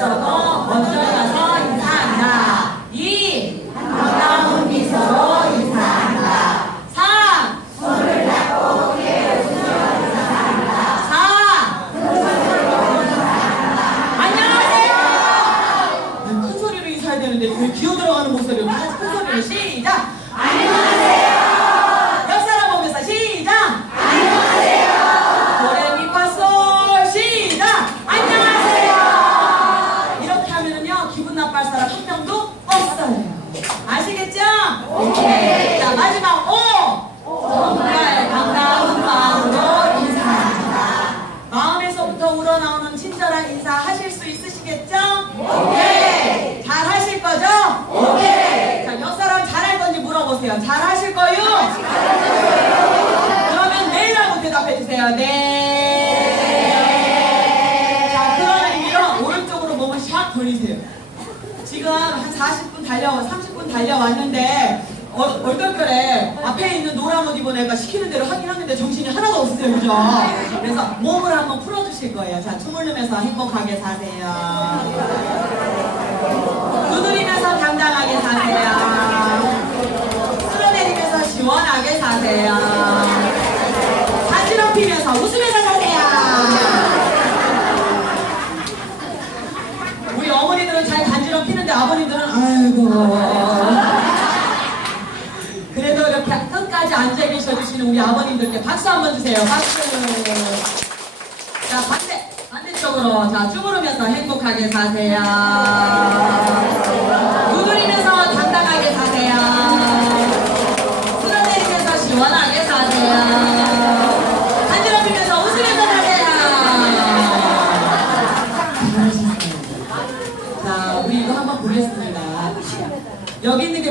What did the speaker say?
있어도 먼저 가서 인사한다. 2. 반가운 미소로 인사한다. 3. 손을 잡고 깨어주며 인사한다. 4. 안녕하세요. 큰 소리로 인사해야 되는데 왜 기어 들어가는 목소리로 큰 소리로 시작. 안녕하세요. 아시겠죠? 오케이 자 마지막 오 정말 반가운 마음으로 인사합니다 마음에서부터 우러나오는 친절한 인사 하실 수 있으시겠죠? 오케이 잘 하실 거죠? 오케이 자몇 사람 잘할 건지 물어보세요 잘 하실 거요? 그러면 네라고 대답해 주세요. 네. 자, 그런 의미로 오른쪽으로 몸을 샥 돌리세요. 지금 한 40분 달려, 30분 달려왔는데, 어, 얼떨결에 앞에 있는 노란 옷 입은 애가 시키는 대로 하긴 하는데 정신이 하나도 없으세요. 그죠? 그래서 몸을 한번 풀어주실 거예요. 자, 춤을 추면서 행복하게 사세요. 두드리면서 당당하게 사세요. 쓸어내리면서 시원하게 사세요. 간지럽히면서 웃으면서 사세요. 우리 어머니들은 잘 간지럽히는데 아버님들은 아이고. 그래도 이렇게 끝까지 앉아 계셔 주시는 우리 아버님들께 박수 한번 주세요. 박수. 자 반대 반대쪽으로 자 쭈무르면서 행복하게 사세요. 보겠습니다. 여기 있는 게